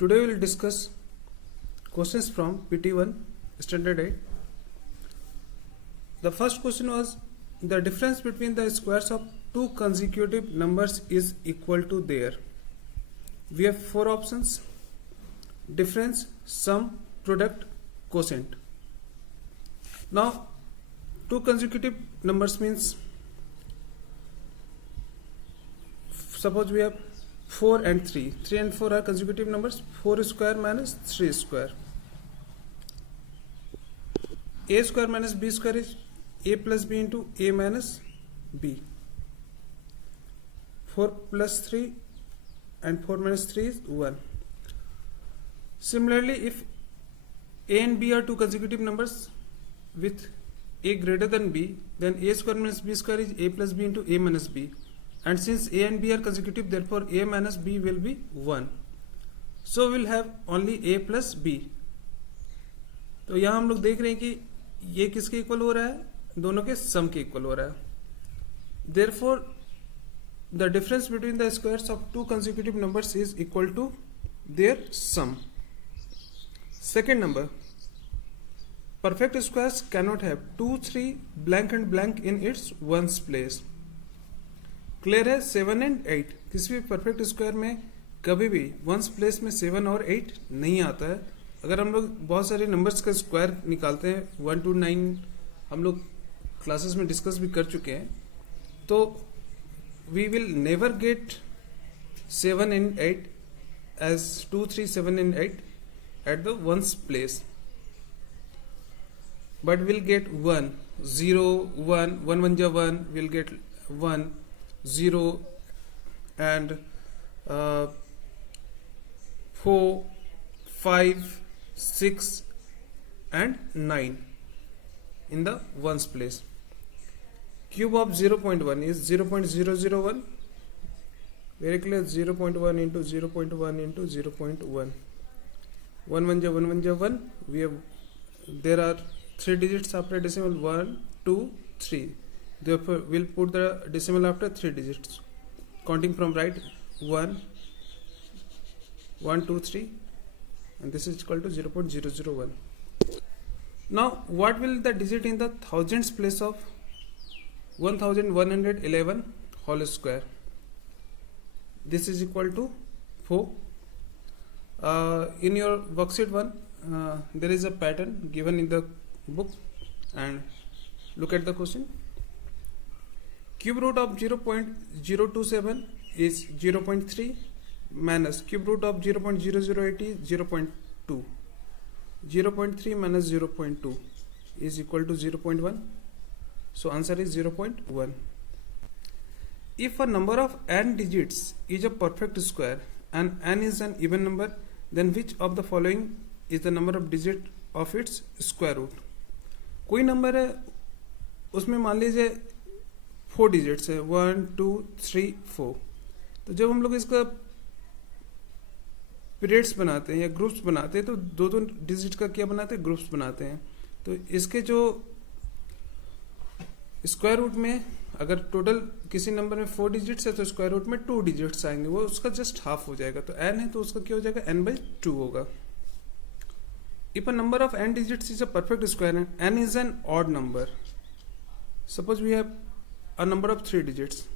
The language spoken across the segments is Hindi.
Today we will discuss questions from PT1 Standard 8. The first question was the difference between the squares of two consecutive numbers is equal to their. We have four options: difference, sum, product, quotient. Now, two consecutive numbers means, suppose we have 4 and 3. 3 and 4 are consecutive numbers. 4 square minus 3 square. A square minus B square is A plus B into A minus B. 4 plus 3 and 4 minus 3 is 1. Similarly, if A and B are two consecutive numbers with A greater than B, then A square minus B square is A plus B into A minus B. And since A and B are consecutive, therefore A minus B will be 1. So we'll have only A plus B. तो यहाँ हम लोग देख रहे हैं कि ये किसके इक्वल हो रहा है, दोनों के सम के इक्वल हो रहा है. Therefore, the difference between the squares of two consecutive numbers is equal to their sum. Second number, perfect squares cannot have 2, 3, blank and blank in its ones place. Clear है. 7 and 8 किसी भी परफेक्ट स्क्वायर में कभी भी वंस प्लेस में 7 और 8 नहीं आता है. अगर हम लोग बहुत सारे नंबर्स का स्क्वायर निकालते हैं 1 to 9, हम लोग क्लासेस में डिस्कस भी कर चुके हैं, तो we will never get 7 and 8 as 2, 3, 7 and 8 at the ones place, but we'll get 1, 0, 1, 1 1 ja 1, we'll get 1, 0 and 4, 5, 6 and 9 in the ones place. Cube of 0.1 is 0.001. Very clear. 0.1 into 0.1 into 0.1. 1 1 ja 1 1 ja 1. We have, there are 3 digits after decimal: 1, 2, 3. Therefore, we'll put the decimal after 3 digits. Counting from right: 1, 1, 2, 3, and this is equal to 0.001. Now, what will the digit in the thousands place of 1111 whole square? This is equal to 4. In your worksheet 1, there is a pattern given in the book, and look at the question. Cube root of 0.027 is 0.3 minus cube root of 0.008 is 0.2. 0.3 minus 0.2 is equal to 0.1. So answer is 0.1. If a number of n digits is a perfect square and n is an even number, then which of the following is the number of digit of its square root? कोई नंबर है, उसमें मान लीजिए 4 डिजिट्स है, 1, 2, 3, 4. तो जब हम लोग इसका पीरियड्स बनाते हैं या ग्रुप्स बनाते हैं, तो दो दो डिजिट का क्या बनाते हैं, ग्रुप्स बनाते हैं. तो इसके जो स्क्वायर रूट में अगर टोटल किसी नंबर में 4 डिजिट्स है, तो स्क्वायर रूट में 2 डिजिट्स आएंगे, वो उसका जस्ट हाफ हो जाएगा. तो n है तो उसका क्या हो जाएगा, n/2 होगा. If a number of n digits is a perfect square and n is an odd number, suppose we have a number of 3 digits,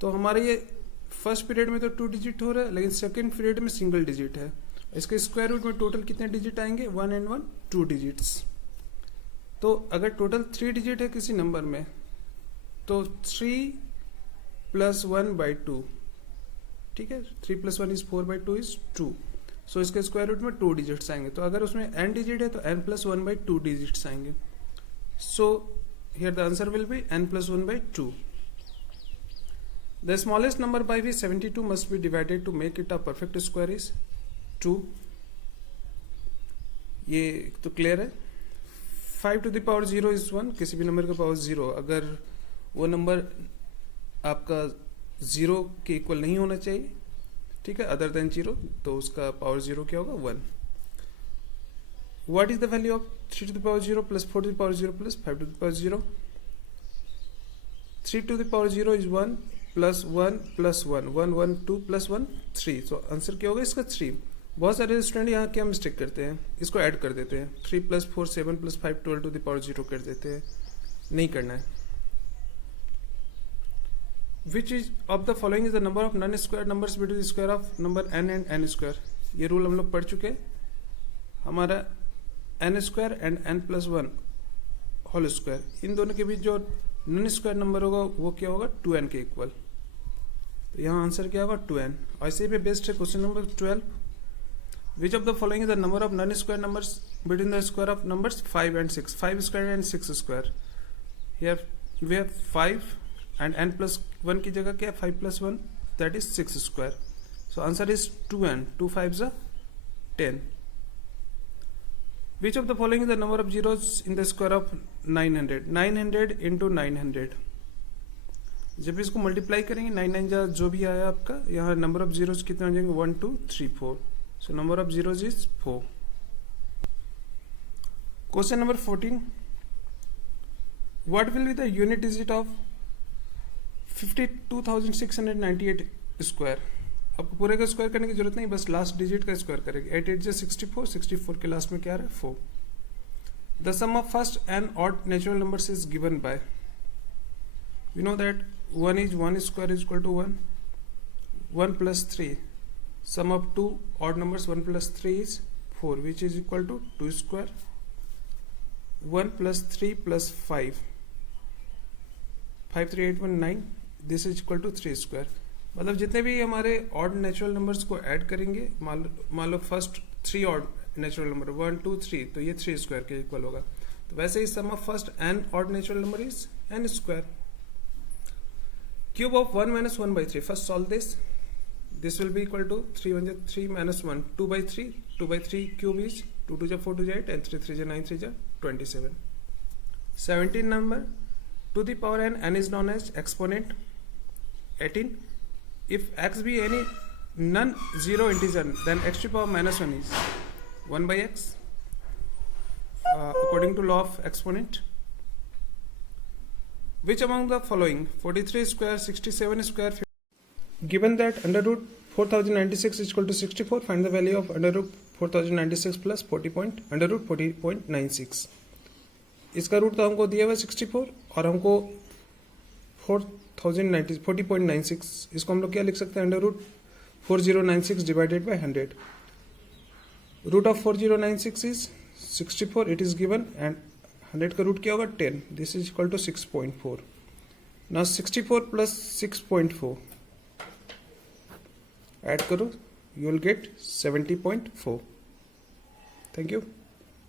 तो हमारे ये फर्स्ट पीरियड में तो 2 डिजिट हो रहा है, लेकिन सेकंड पीरियड में सिंगल डिजिट है. इसके स्क्वायर रूट में टोटल कितने डिजिट आएंगे, 1 and 1, 2 डिजिट्स. तो अगर टोटल 3 डिजिट है किसी नंबर में, तो 3 plus 1/2, ठीक है. 3 plus 1 is 4/2 is 2. सो इसके स्क्वायर रूट में 2 डिजिट्स आएंगे. तो अगर उसमें n डिजिट है तो n plus 1/2 डिजिट्स आएंगे. सो here the answer will be n plus 1/2. The smallest number by which 72 must be divided to make it a perfect square is 2. ये तो क्लियर है. 5 to the power 0 is 1. किसी भी नंबर का पावर 0, अगर वो नंबर आपका 0 के इक्वल नहीं होना चाहिए, ठीक है, अदर देन 0, तो उसका पावर 0 क्या होगा, 1. What is the value of 3 to the power 0 plus 4 to the power 0 plus 5 to the power 0? 3 to the power 0 is 1 plus 1 plus 1, 1 1 2 plus 1 3. So answer क्या होगा इसका 3. बहुत सारे स्टूडेंट यहाँ क्या मिस्टेक करते हैं, इसको ऐड कर देते हैं, 3 + 4 7 + 5 12 टू द पावर 0 कर देते हैं। नहीं करना है। Which is of the following is the number of non square numbers between square of number n and n square. ये रूल हम लोग पढ़ चुके हैं। हमारा n square and n+1 whole square, इन दोनों के बीच जो नॉन स्क्वायर नंबर होगा वो क्या होगा, 2n के इक्वल। तो यहाँ आंसर क्या होगा, 2n। और इसी पे बेस्ड है question number 12। Which of the following is the number of non square numbers between the square of numbers 5 and 6। 5 square and 6 square. Here we have 5 and n+1 की जगह क्या है, 5+1 that is 6 square. So answer is 2n। 2 5s are 10। Which of the following is the number of zeros in the square of 900? 900 into 900। जब इसको मल्टीप्लाई करेंगे 9 9 जा जो भी आया आपका, यहाँ नंबर ऑफ जीरोस कितने हो जाएंगे, 1 2 3 4। So number of zeros is 4। Question number 14। What will be the unit digit of 52,698 square. आपको पूरे का स्क्वायर करने की जरूरत नहीं, बस लास्ट डिजिट का स्क्वायर करेंगे। 8 8 64, 64 के लास्ट में क्या आ रहा है, 4। The sum of first and odd natural numbers is given by, we know that 1 is 1 square is equal to 1, 1 plus 3, sum of two odd numbers 1 plus 3 is 4, which is equal to 2 square, 1 plus 3 plus 5, 5 3 8 1 9, this is equal to 3 square। मतलब जितने भी हमारे ऑड नेचुरल नंबर्स को ऐड करेंगे, मान लो फर्स्ट 3 ऑड नेचुरल नंबर 1 2 3, तो ये 3 स्क्वायर के इक्वल होगा। तो वैसे ही sum of first n odd natural number is n square. Cube of 1 - 1/3, first solve this will be equal to 3 1 3 -1, 2/3, 2/3 cube is 2 2 4 2 8 and 3 3 9 3 27। 17 number to the power n is known as exponent। 18, if x be any non-zero integer, then x to the power -1 is 1/x, according to law of exponent। Which among the following 43 square, 67 square, given that under root 4096 is equal to 64, find the value of under root 4096 plus under root 40.96। इसका रूट तो हमको दिया हुआ 64 और हमको 40.96, इसको हम लोग क्या लिख सकते हैं, under root 4096 divided by 100। Root of 4096 is 64, it is given, and 100 का रूट क्या होगा, 10। This is equal to 6.4। Now 64 plus 6.4 add करो, you will get 70.4। Thank you.